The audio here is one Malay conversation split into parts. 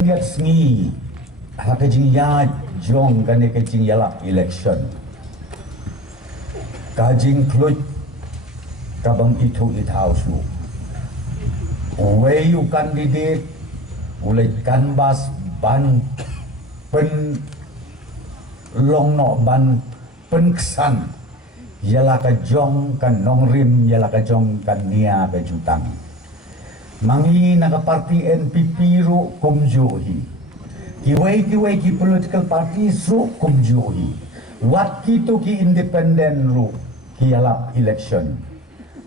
Lihat sengi hakajing ya jong kane kajing yalap election kajing klut kabang itu itau su wayu kandidat ulai kanbas ban pen long no ban penksan yala ka jong kan nongrim yala ka jong kan nia ka jutang mangi naga parti NPP ru kumjuhi kiwai ki political party su kumjuhi wat kitu ki independent ru ki yalap election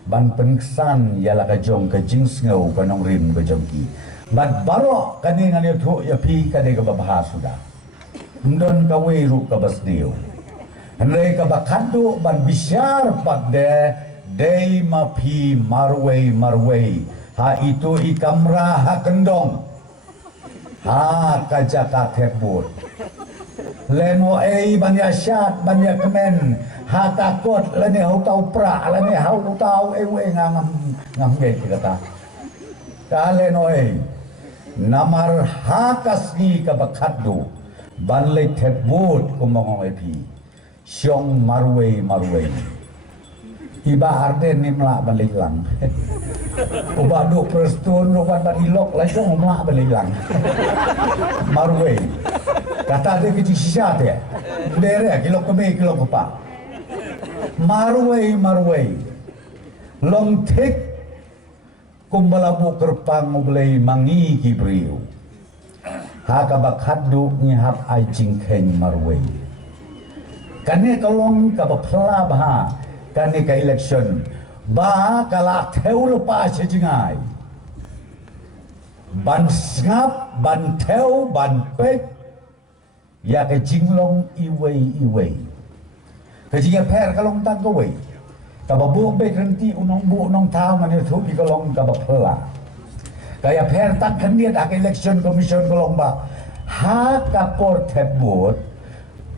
ban penksan yala ka jong ka jings ngau ka nongrim ka jong ki bat baro kani ngani thu ya pi kade ka babahas sudah ndon ka weiru ka basniu Henry ka bakado ban bisyar pat de ma pi marway ha itu ikamra ha kendong ha kajaka tebut leno ban yasyat ban yakemen ha takut lene hau tau pra lene hau tau ewe ngam ge kata ka leno namar ha kasni ka bakado ban le tebut kumong epi syong marway iba arden ni melak balik lang uba do prestun rupan ban ilok lah syong melak balik lang marway kata dia kecil sisa dia dere kilo keme kilo kepa marway long tek kumbalabu kerpang mulai mangi kibriu haka bakhadu nyihap ai jingkeng marway kane kalong ka bapla bah kane ka election ba kala theu pa chejingai ban ngap ban theu ban pek ya ka jinglong iwei ka jinga per kalong tang ko wei ka babu be renti unong bu nong tao man thu pi kalong ka bapla kaya per tak kandiat ka election commission kalong ba ha ka por thebut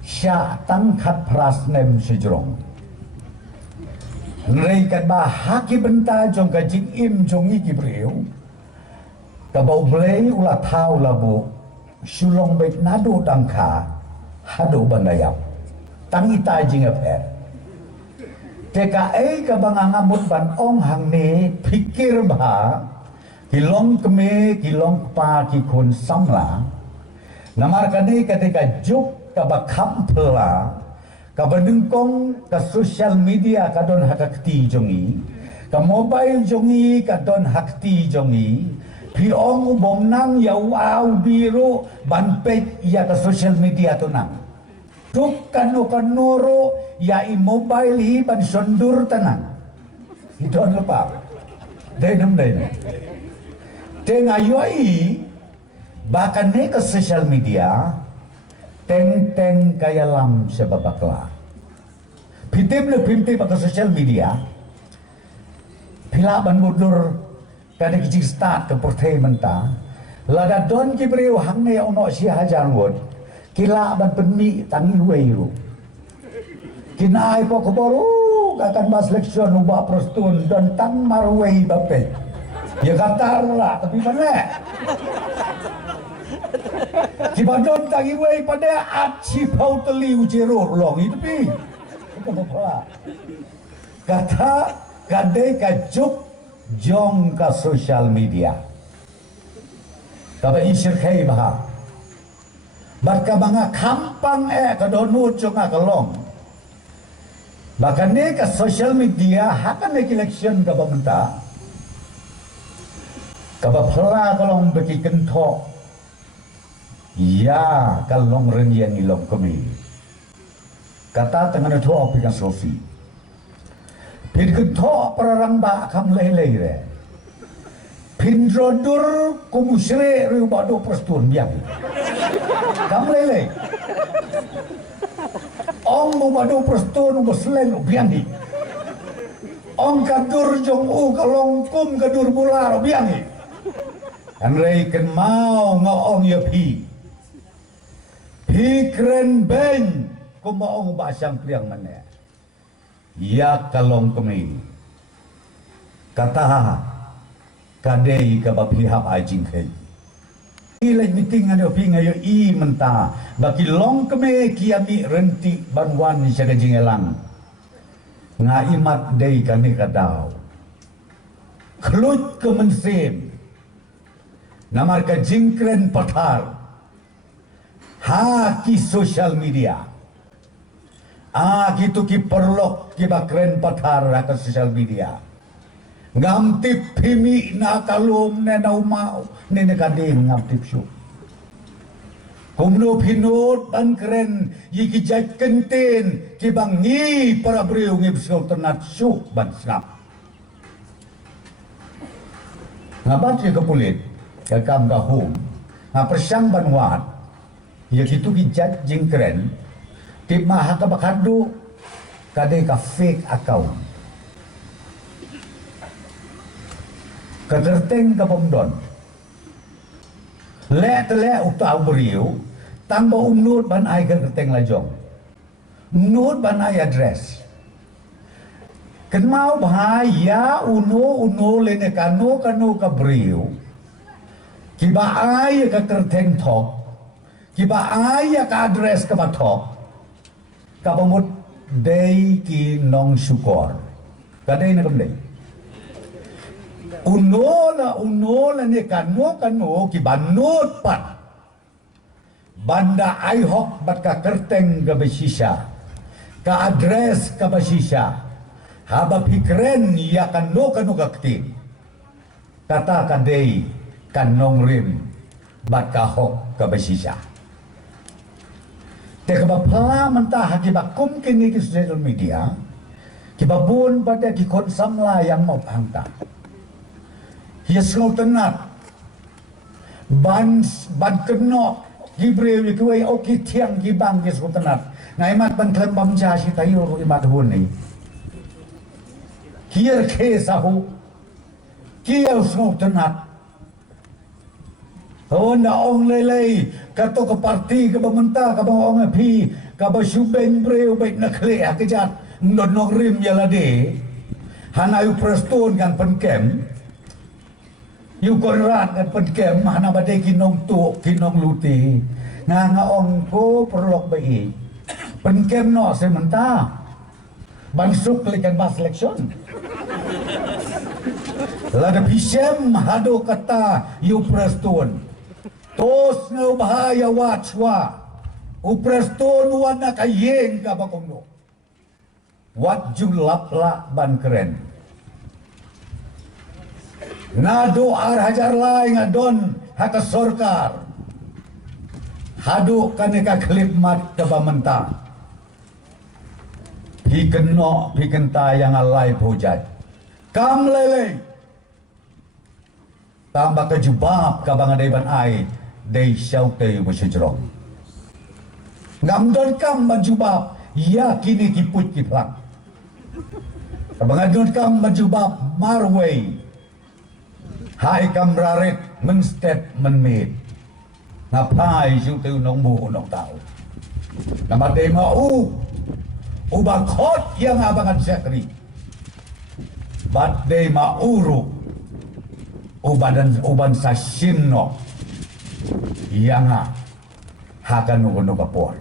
sya tangkat prasnem sejrong Nreikat ba haki benta jong ka jing im jong iki breu ka bau blei ula thau labu sulong bet nado dangka hado bandayap tangita jing aper TKA ka bangangamut ban ong hang ne pikir ba kilong keme kilong pa ki kun samla namar kane ketika juk ka bakham pela ka badengkong ka social media ka don hakakti jongi ka mobile jongi ka don hakti jongi pi ong bomnang ya wow biru ban page ya ka social media to nang tuk kanoro ya i mobile hi ban sondur tanang itu an lupa denam tengayoi bahkan ne ka social media teng kaya lam sebabakla pitim le pimti pakai social media pila ban mundur kada kicik start ke portay menta lada don kibriu hangne ono si hajar won kila ban penmi tangi weiru kinai po koboru akan mas leksyon ubah prostun dan tang marwei bape ya katar lah tapi mana Kibadon tangi wei pada aci pau teli ujero long itu pi. Kata kade kajuk jong ka social media. Kaba isir kai bah. Barka banga kampang ka donu jonga kalong. Bahkan ne ka social media hakan ne election ka bamenta. Kaba pela kalong beki kentok. Ya kalong renyan ilong kami kata tengah tu apikan sofi pin kentok perarang ba kam lelei re pin rodur kumusre riu bado prestun biang kam lelei ong mu bado prestun muslen biang ni ong kadur jong kalong kum kadur bular biang ni anrei ken mau ngaong ya pi Hikren ben kumaong basang priang mana ya kalong kami kata kadei ka bapihap ajing kai Ilai meeting ada pinga yo I menta baki long keme kiami renti banwan ni jaga jingelang nga imat day kami kadaw kelut ke mensim namar ka jingkren patar ha ki social media gitu ki perlok ki bakren patar ka social media ngamtip pimi na kalum na naumau ni nakading ngamtip siya kumno pinot ban keren yiki jat kentin kibang ngi para beriw ngi bisgaw ternat siya ban snap ngabat siya kapulit kakam kahum nga persyang banwat yakitu ki jat jing keren tip maha ka bakado kadai ka fake account katerteng ka pomdon le utau beriu tanpa umnut ban ai katerteng lajong nut ban ai address kenmau bahaya uno lene kano ka beriu kiba ai ka terteng tok kiba ai ka address ka batok ka pamut day ki nong syukor kadai na kamdai uno la ni kano ki banut pat banda ai hok bat ka kerteng ka basisya ka address ka basisya haba pikren ya kano ka ktin kata ka day kanong rim bat ka hok ka basisya te ka bapala mentah ki bakum kini ki social media ki babun pada ki konsam la yang mau hangta Yes, tenat ban keno gibril kuai oki tiang gibang yes tenat ngaimat ban klem bamja si tayo ko imat hun ni kier ke sahu kier semua tenat honda ong lele kato ke parti ke bamenta ke bang pi ke basubeng breu baik nak le akejat ndon rim yalade hanayu preston kan penkem yu konrat at pagkem mana badai kinong tu kinong luti nga ong ko perlok bai pagkem no sementa bansuk lekan bas election lada pisem hado kata yu preston tos ngau bahaya watchwa u preston wana kayeng ka bakong no wat julap la ban keren Nado ar hajar lai ngadon haka sorkar hadu kaneka klip mat kaba menta hikeno hikenta yang alai pujat kam lele tambah kejubab kabang adai ban ai dei syaute musajrong ngamdon kam banjubab ya kini kiput kiplak kabang adon kam banjubab marway hai kamrarit menstep menmit ngapai siu nong bu nong tau nama dema ubakot yang abangan sekri bat dema uru uban sasinno yang hakan nunggu kapol